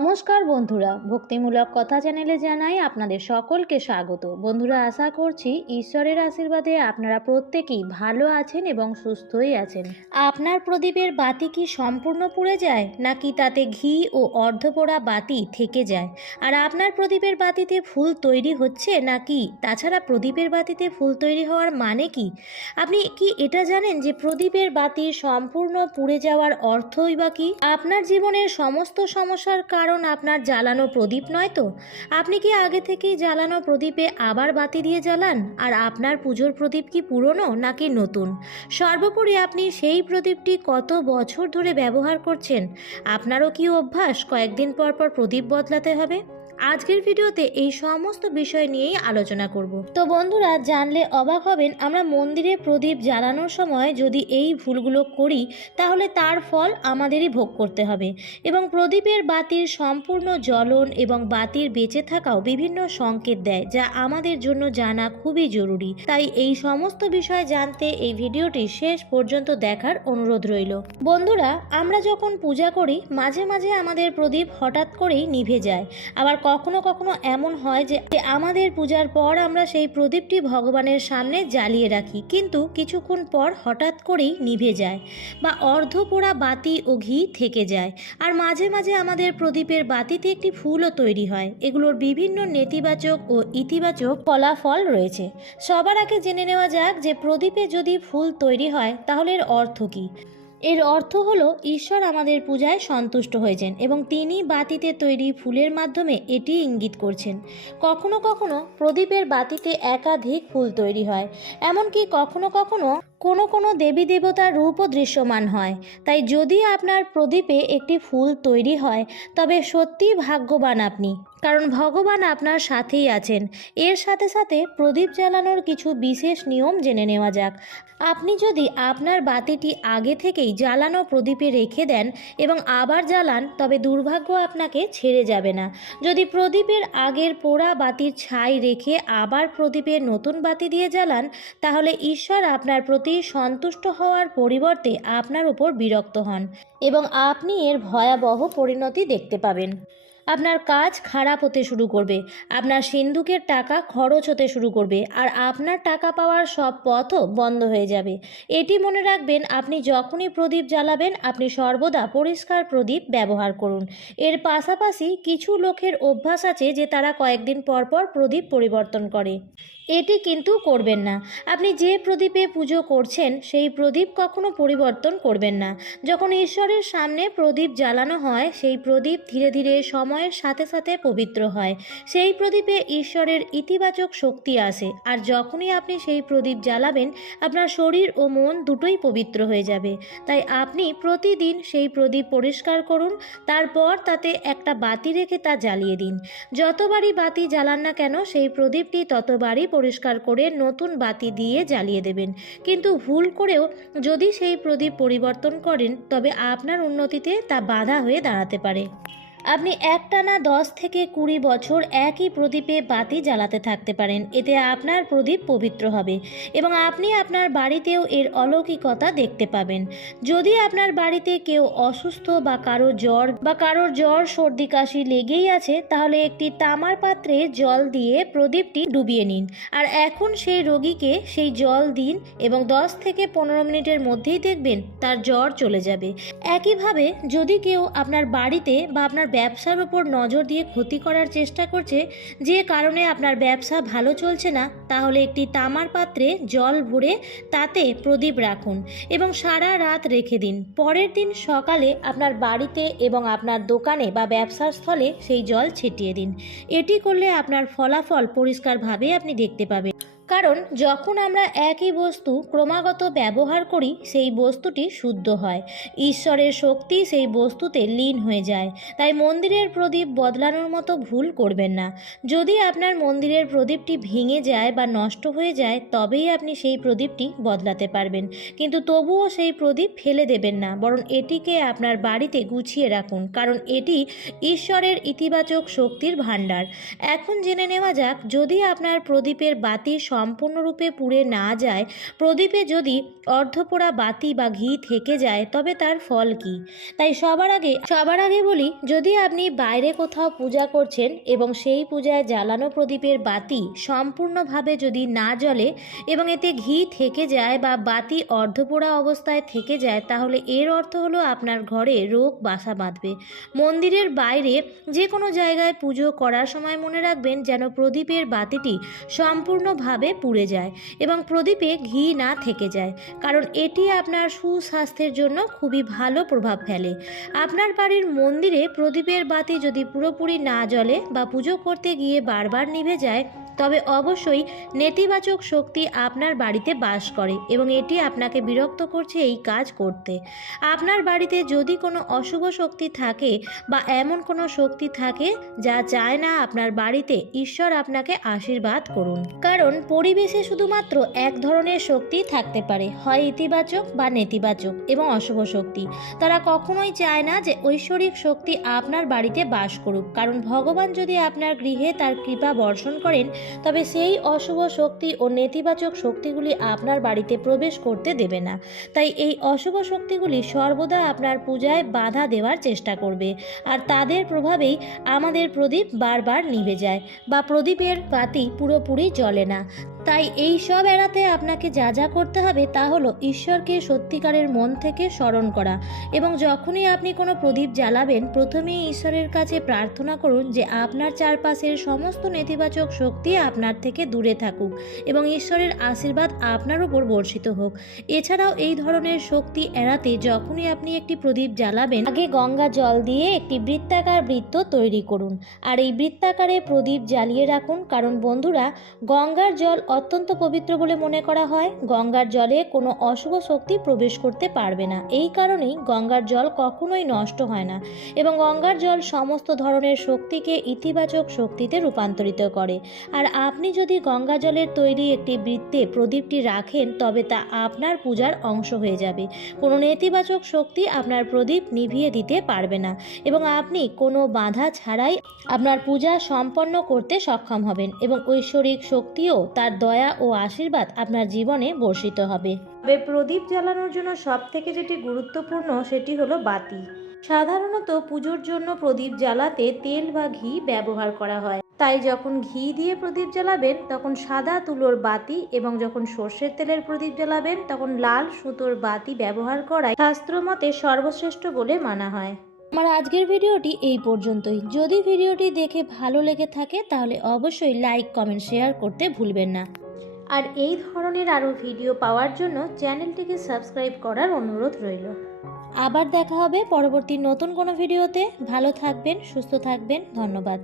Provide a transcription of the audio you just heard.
নমস্কার বন্ধুরা, ভক্তিমূলক কথা চ্যানেলে জানাই আপনাদের সকলকে স্বাগত। বন্ধুরা, আশা করছি ঈশ্বরের আশীর্বাদে আপনারা প্রত্যেকেই ভালো আছেন এবং সুস্থই আছেন। আপনার প্রদীপের বাতি কি সম্পূর্ণ পুড়ে যায়, নাকি তাতে ঘি ও অর্ধপোড়া বাতি থেকে যায়? আর আপনার প্রদীপের বাতিতে ফুল তৈরি হচ্ছে নাকি? তাছাড়া প্রদীপের বাতিতে ফুল তৈরি হওয়ার মানে কি? আপনি কি এটা জানেন যে প্রদীপের বাতি সম্পূর্ণ পুড়ে যাওয়ার অর্থই বা কি? আপনার জীবনের সমস্ত সমস্যার কারণ আপনার জ্বালানো প্রদীপ নয় তো? আপনি কি আগে থেকেই জ্বালানো প্রদীপে আবার বাতি দিয়ে জ্বালান? আর আপনার পুজোর প্রদীপ কি পুরনো নাকি নতুন? সর্বোপরি আপনি সেই প্রদীপটি কত বছর ধরে ব্যবহার করছেন? আপনারও কি অভ্যাস কয়েকদিন পর পর প্রদীপ বদলাতে হবে? আজকের ভিডিওতে এই সমস্ত বিষয় নিয়েই আলোচনা করব। তো বন্ধুরা, জানলে অবাক হবেন, আমরা মন্দিরে প্রদীপ জ্বালানোর সময় যদি এই ভুলগুলো করি, তাহলে তার ফল আমাদেরই ভোগ করতে হবে। এবং প্রদীপের বাতির সম্পূর্ণ জ্বলন এবং বাতির বেঁচে থাকাও বিভিন্ন সংকেত দেয়, যা আমাদের জন্য জানা খুবই জরুরি। তাই এই সমস্ত বিষয় জানতে এই ভিডিওটি শেষ পর্যন্ত দেখার অনুরোধ রইল। বন্ধুরা, আমরা যখন পূজা করি, মাঝে মাঝে আমাদের প্রদীপ হঠাৎ করেই নিভে যায়। আবার কখনো কখনো এমন হয় যে আমাদের পূজার পর আমরা সেই প্রদীপটি ভগবানের সামনে জ্বালিয়ে রাখি। কিন্তু কিছুক্ষণ পর হঠাৎ করেই নিভে যায় বা অর্ধ পোড়া বাতি ও ঘি থেকে যায়। আর মাঝে মাঝে আমাদের প্রদীপের বাতিতে একটি ফুলও তৈরি হয়। এগুলোর বিভিন্ন নেতিবাচক ও ইতিবাচক ফলাফল রয়েছে। সবার আগে জেনে নেওয়া যাক যে প্রদীপে যদি ফুল তৈরি হয়, তাহলে এর অর্থ কী? এর অর্থ হলো ঈশ্বর আমাদের পূজায় সন্তুষ্ট হয়েছেন এবং তিনি বাতিতে তৈরি ফুলের মাধ্যমে এটি ইঙ্গিত করছেন। কখনো কখনো প্রদীপের বাতিতে একাধিক ফুল তৈরি হয়, এমনকি কখনো কখনো কোনো কোনো দেবী দেবতার রূপও দৃশ্যমান হয়। তাই যদি আপনার প্রদীপে একটি ফুল তৈরি হয়, তবে সত্যিই ভাগ্যবান আপনি। কারণ ভগবান আপনার সাথেই আছেন। এর সাথে সাথে প্রদীপ জ্বালানোর কিছু বিশেষ নিয়ম জেনে নেওয়া যাক। আপনি যদি আপনার বাতিটি আগে থেকেই জ্বালানো প্রদীপে রেখে দেন এবং আবার জ্বালান, তবে দুর্ভাগ্য আপনাকে ছেড়ে যাবে না। যদি প্রদীপের আগের পোড়া বাতির ছাই রেখে আবার প্রদীপে নতুন বাতি দিয়ে জ্বালান, তাহলে ঈশ্বর আপনার প্রতি সন্তুষ্ট হওয়ার পরিবর্তে আপনার উপর বিরক্ত হন এবং আপনি এর ভয়াবহ পরিণতি দেখতে পাবেন। আপনার কাজ খারাপ হতে শুরু করবে, আপনার সিন্ধুকের টাকা খরচ হতে শুরু করবে আর আপনার টাকা পাওয়ার সব পথও বন্ধ হয়ে যাবে। এটি মনে রাখবেন, আপনি যখনই প্রদীপ জ্বালাবেন, আপনি সর্বদা পরিষ্কার প্রদীপ ব্যবহার করুন। এর পাশাপাশি কিছু লোকের অভ্যাস আছে যে তারা কয়েকদিন পর পর প্রদীপ পরিবর্তন করে। এটি কিন্তু করবেন না। আপনি যে প্রদীপে পুজো করছেন, সেই প্রদীপ কখনো পরিবর্তন করবেন না। যখন ঈশ্বরের সামনে প্রদীপ জ্বালানো হয়, সেই প্রদীপ ধীরে ধীরে সময়ের সাথে সাথে পবিত্র হয়। সেই প্রদীপে ঈশ্বরের ইতিবাচক শক্তি আসে, আর যখনই আপনি সেই প্রদীপ জ্বালাবেন, আপনার শরীর ও মন দুটোই পবিত্র হয়ে যাবে। তাই আপনি প্রতিদিন সেই প্রদীপ পরিষ্কার করুন, তারপর তাতে একটা বাতি রেখে তা জ্বালিয়ে দিন। যতবারই বাতি জ্বালান না কেন, সেই প্রদীপটি ততবারই পরিষ্কার করে নতুন বাতি দিয়ে জ্বালিয়ে দেবেন। কিন্তু ভুল করেও যদি সেই প্রদীপ পরিবর্তন করেন, তবে আপনার উন্নতিতে তা বাধা হয়ে দাঁড়াতে পারে। আপনি একটানা দশ থেকে কুড়ি বছর একই প্রদীপে বাতি জ্বালাতে থাকতে পারেন। এতে আপনার প্রদীপ পবিত্র হবে এবং আপনি আপনার বাড়িতেও এর অলৌকিকতা দেখতে পাবেন। যদি আপনার বাড়িতে কেউ অসুস্থ বা কারও জ্বর বা কারোর জ্বর, সর্দি, কাশি লেগেই আছে, তাহলে একটি তামার পাত্রে জল দিয়ে প্রদীপটি ডুবিয়ে নিন। আর এখন সেই রোগীকে সেই জল দিন এবং দশ থেকে পনেরো মিনিটের মধ্যেই দেখবেন তার জ্বর চলে যাবে। একইভাবে যদি কেউ আপনার বাড়িতে বা আপনার ব্যবসার ওপর নজর দিয়ে ক্ষতি করার চেষ্টা করছে, যে কারণে আপনার ব্যবসা ভালো চলছে না, তাহলে একটি তামার পাত্রে জল ভরে তাতে প্রদীপ রাখুন এবং সারা রাত রেখে দিন। পরের দিন সকালে আপনার বাড়িতে এবং আপনার দোকানে বা ব্যবসার স্থলে সেই জল ছিটিয়ে দিন। এটি করলে আপনার ফলাফল পরিষ্কারভাবে আপনি দেখতে পাবেন। কারণ যখন আমরা একই বস্তু ক্রমাগত ব্যবহার করি, সেই বস্তুটি শুদ্ধ হয়। ঈশ্বরের শক্তি সেই বস্তুতে লীন হয়ে যায়। তাই মন্দিরের প্রদীপ বদলানোর মতো ভুল করবেন না। যদি আপনার মন্দিরের প্রদীপটি ভেঙে যায় বা নষ্ট হয়ে যায়, তবেই আপনি সেই প্রদীপটি বদলাতে পারবেন। কিন্তু তবুও সেই প্রদীপ ফেলে দেবেন না, বরং এটিকে আপনার বাড়িতে গুছিয়ে রাখুন, কারণ এটি ঈশ্বরের ইতিবাচক শক্তির ভাণ্ডার। এখন জেনে নেওয়া যাক, যদি আপনার প্রদীপের বাতি সম্পূর্ণরূপে পুড়ে না যায়, প্রদীপে যদি অর্ধপোড়া বাতি বা ঘি থেকে যায়, তবে তার ফল কি? তাই সবার আগে সবার আগে বলি, যদি আপনি বাইরে কোথাও পূজা করছেন এবং সেই পূজায় জ্বালানো প্রদীপের বাতি সম্পূর্ণভাবে যদি না জ্বলে এবং এতে ঘি থেকে যায় বা বাতি অর্ধপোড়া অবস্থায় থেকে যায়, তাহলে এর অর্থ হলো আপনার ঘরে রোগ বাসা বাঁধবে। মন্দিরের বাইরে যে কোনো জায়গায় পুজো করার সময় মনে রাখবেন যেন প্রদীপের বাতিটি সম্পূর্ণভাবে পুড়ে যায় এবং প্রদীপে ঘি না থেকে যায়। কারণ এটি আপনার সুস্বাস্থ্যের জন্য খুবই ভালো প্রভাব ফেলে। আপনার বাড়ির মন্দিরে প্রদীপের বাতি যদি পুরোপুরি না জ্বলে বা পুজো করতে গিয়ে বারবার নিভে যায় তবে অবশ্যই নেতিবাচক শক্তি আপনার বাড়িতে বাস করে এবং এটি আপনাকে বিরক্ত করছে এই কাজ করতে। আপনার বাড়িতে যদি কোনো অশুভ শক্তি থাকে বা এমন কোনো শক্তি থাকে যা চায় না আপনার বাড়িতে, ঈশ্বর আপনাকে আশীর্বাদ করুন। কারণ পরিবেশে শুধুমাত্র এক ধরনের শক্তি থাকতে পারে, হয় ইতিবাচক বা নেতিবাচক এবং অশুভ শক্তি। তারা কখনোই চায় না যে ঐশ্বরিক শক্তি আপনার বাড়িতে বাস করুক। কারণ ভগবান যদি আপনার গৃহে তার কৃপা বর্ষণ করেন তবে সেই অশুভ শক্তি ও নেতিবাচক শক্তিগুলি আপনার বাড়িতে প্রবেশ করতে দেবে না। তাই এই অশুভ শক্তিগুলি সর্বদা আপনার পূজায় বাধা দেওয়ার চেষ্টা করবে। আর তাদের প্রভাবেই আমাদের প্রদীপ বারবার নিভে যায় বা প্রদীপের বাতি পুরোপুরি জ্বলে না। তাই এই সব এড়াতে আপনাকে যা যা করতে হবে তা হলো ঈশ্বরকে সত্যিকারের মন থেকে স্মরণ করা এবং যখনই আপনি কোনো প্রদীপ জ্বালাবেন, প্রথমেই ঈশ্বরের কাছে প্রার্থনা করুন যে আপনার চারপাশের সমস্ত নেতিবাচক শক্তি আপনার থেকে দূরে থাকুক এবং ঈশ্বরের আশীর্বাদ আপনার উপর বর্ষিত হোক। এছাড়াও এই ধরনের শক্তি এড়াতে যখনই আপনি একটি প্রদীপ জ্বালাবেন, আগে গঙ্গা জল দিয়ে একটি বৃত্তাকার বৃত্ত তৈরি করুন। আর এই বৃত্তাকারে প্রদীপ জ্বালিয়ে রাখুন, কারণ বন্ধুরা, গঙ্গার জল অত্যন্ত পবিত্র বলে মনে করা হয়। গঙ্গার জলে কোনো অশুভ শক্তি প্রবেশ করতে পারবে না। এই কারণেই গঙ্গার জল কখনোই নষ্ট হয় না এবং গঙ্গার জল সমস্ত ধরনের শক্তিকে ইতিবাচক শক্তিতে রূপান্তরিত করে। আর আপনি যদি গঙ্গা জলের তৈরি একটি বৃত্তে প্রদীপটি রাখেন, তবে তা আপনার পূজার অংশ হয়ে যাবে। কোনো নেতিবাচক শক্তি আপনার প্রদীপ নিভিয়ে দিতে পারবে না এবং আপনি কোনো বাধা ছাড়াই আপনার পূজা সম্পন্ন করতে সক্ষম হবেন এবং ঐশ্বরিক শক্তিও তার দয়া ও আশীর্বাদ আপনার জীবনে বর্ষিত হবে। তবে প্রদীপ জ্বালানোর জন্য সব থেকে যেটি গুরুত্বপূর্ণ সেটি হলো বাতি। সাধারণত পুজোর জন্য প্রদীপ জ্বালাতে তেল বা ঘি ব্যবহার করা হয়। তাই যখন ঘি দিয়ে প্রদীপ জ্বালাবেন, তখন সাদা তুলোর বাতি এবং যখন সর্ষের তেলের প্রদীপ জ্বালাবেন, তখন লাল সুতোর বাতি ব্যবহার করাই শাস্ত্রমতে সর্বশ্রেষ্ঠ বলে মানা হয়। আমার আজকের ভিডিওটি এই পর্যন্তই। যদি ভিডিওটি দেখে ভালো লেগে থাকে, তাহলে অবশ্যই লাইক, কমেন্ট, শেয়ার করতে ভুলবেন না। আর এই ধরনের আরও ভিডিও পাওয়ার জন্য চ্যানেলটিকে সাবস্ক্রাইব করার অনুরোধ রইল। আবার দেখা হবে পরবর্তী নতুন কোনো ভিডিওতে। ভালো থাকবেন, সুস্থ থাকবেন। ধন্যবাদ।